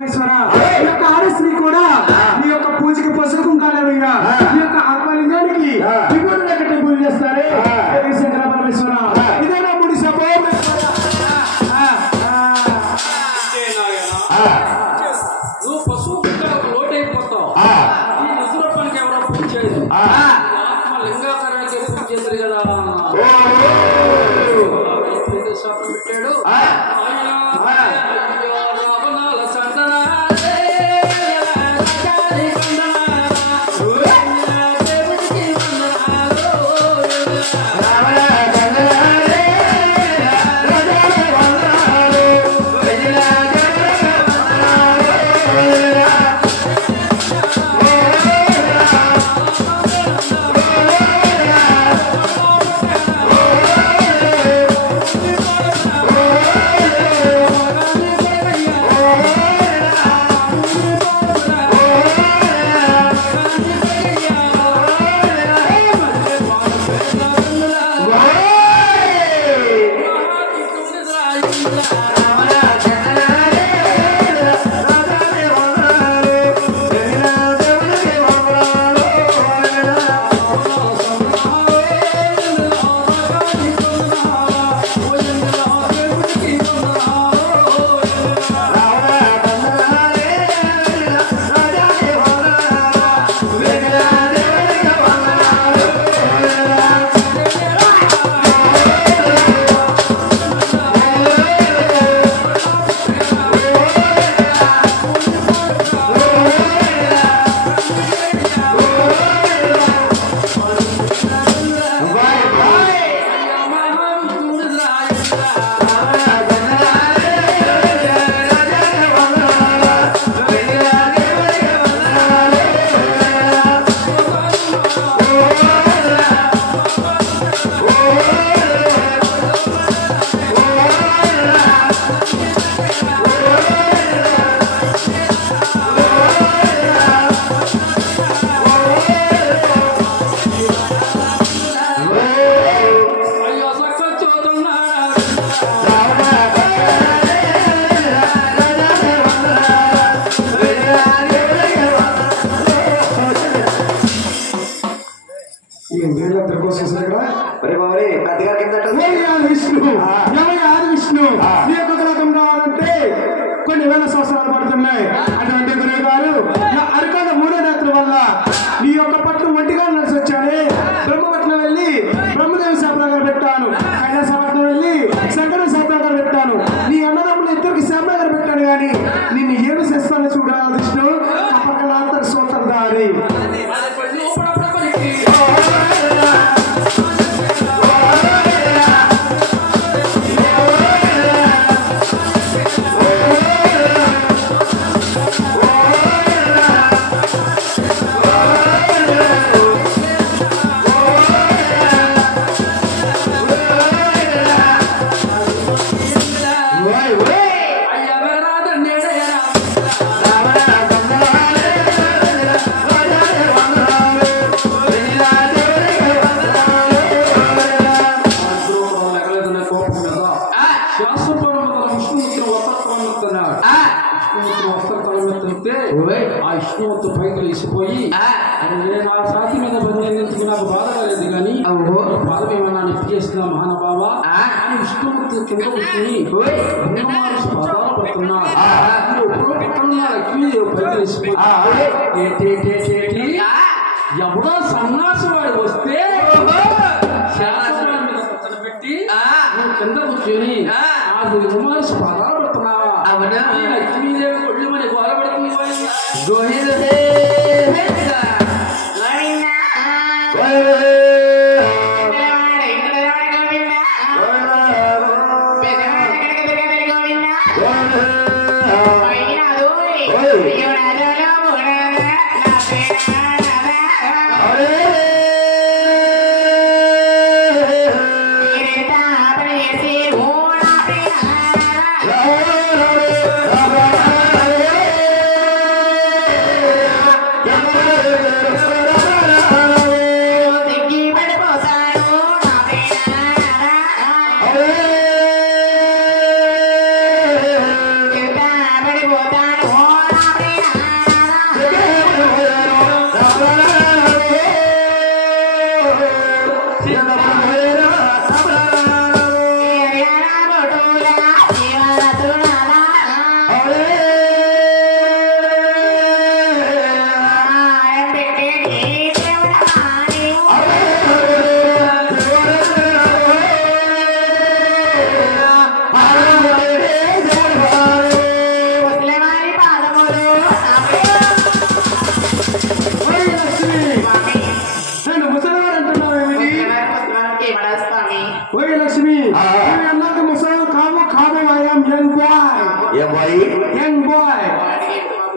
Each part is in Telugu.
ఆడస్త్రీ కూడా మీ యొక్క పూజకి పసుపు కుంకాలయ్యా మీ యొక్క ఆత్మలింగానికి విభూతులు కట్టి పూజ చేస్తారే శంకర పరమేశ్వర ఇదేనా ముడి సభ నువ్వు పశువు కుంకాలకు లోటైపోతావు ఈ నిజరూపానికి ఎవరో పూజ చేయదు ఆత్మ లింగాకరానికి పూజ చేశారు కదా శాస్త్రం పెట్టాడు విష్ణు మీ యొక్క గ్రహం రావాలంటే కొన్ని వేల సంవత్సరాలు పడుతున్నాయి. అటువంటి గురువు గారు అరికాల మూడో రాత్రి వల్ల నీ యొక్క పట్టు ఒంటిగా నడిచి వచ్చానే బ్రహ్మపట్నం వెళ్ళి బ్రహ్మదేవి శాపనగర్ పెట్టాను, కైలాసపట్నం వెళ్ళి శంకర శాపనగర్ పెట్టాను, నీ అన్నదమ్ములు ఇద్దరికి శాపనగర్ పెట్టాను. కానీ నిన్ను ఏమి చేస్తానో చూడాలి విష్ణు తప్పకలాంతర సోతందారి ఆ విష్ణుమూర్తి పైకి లేచిపోయి నేను ఆ సాతి మీద బంధించుకు నాకు బాధ లేదు కానీ బాధ ఏమన్నా నొప్పి చేస్తున్నా మహానుభావ అని విష్ణుమూర్తి కింద కూర్చుని బ్రహ్మమహర్షి పాదాలు పడుతున్నాడు. లక్ష్మీదేవి పైకి లేచిపోయి ఎవడో సన్నాసి వాడు వస్తే శాస్త్రాల మీద పచ్చడి పెట్టి నువ్వు కింద కూర్చొని ఆ బ్రహ్మమహర్షి పాదాలు పడుతున్నావా లక్ష్మీదేవి కొళ్ళు మరి గోలపడుతుంది. Yeah.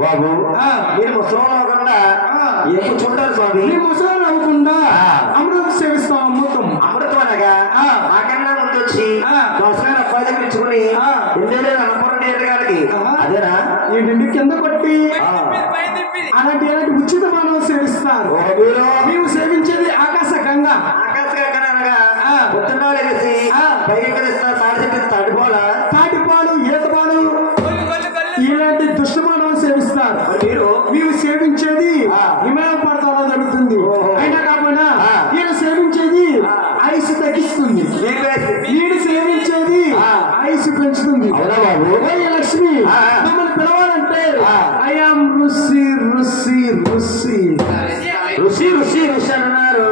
బాబు ఆ. మీరు ముసలం అవ్వకుండా ఏం కూర్చుంటారు స్వామి? నీ ముసలి అవ్వకుండా అమృతం సేవిస్తాం. అమృతం అమృతం అనగా నాకన్నా ముందు వచ్చి దోసగా అబ్బాయి దగ్గర ఇచ్చుకుని ఇండియా అన్నపూర్ణ గారికి అదేనా ఏంటండి కింద కొట్టి అలాంటి ఉచిత మానవ సేవిస్తారు. నీవు సేవించేది ఆకాశ గంగ. ఆకాశ గంగనగా పొద్దున్న లేసి పైకెక్కడిస్తారు తాటిపాలు ఈతపాలు ఇలాంటి దుష్టమానవం సేవిస్తారు. మీరు సేవించేది హిమాలయ పర్వతాల్లో జరుగుతుంది. అయినా కాకుండా ఈయన సేవించేది ఆయుష్ తగ్గిస్తుంది. వీడు సేవించేది ఆయుష్ పెంచుతుంది. లక్ష్మి మమ్మల్ని పిలవాలంటే ఐఆమ్ ఋషి ఋషి ఋషి ఋషి ఋషి ఋషి అన్నారు.